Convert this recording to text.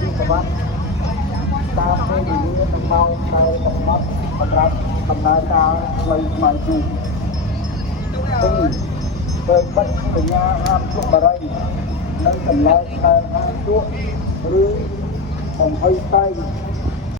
ពីប្រវត្តិតាមពេលវេលានិងម៉ោងដែលកំណត់សម្រាប់ដំណើរការផ្លូវថ្មីនេះពីពេលបិទសញ្ញាហាមជក់បារីនិងកន្លែងដែលហាមជក់ឬបង្ហុយស្តៃ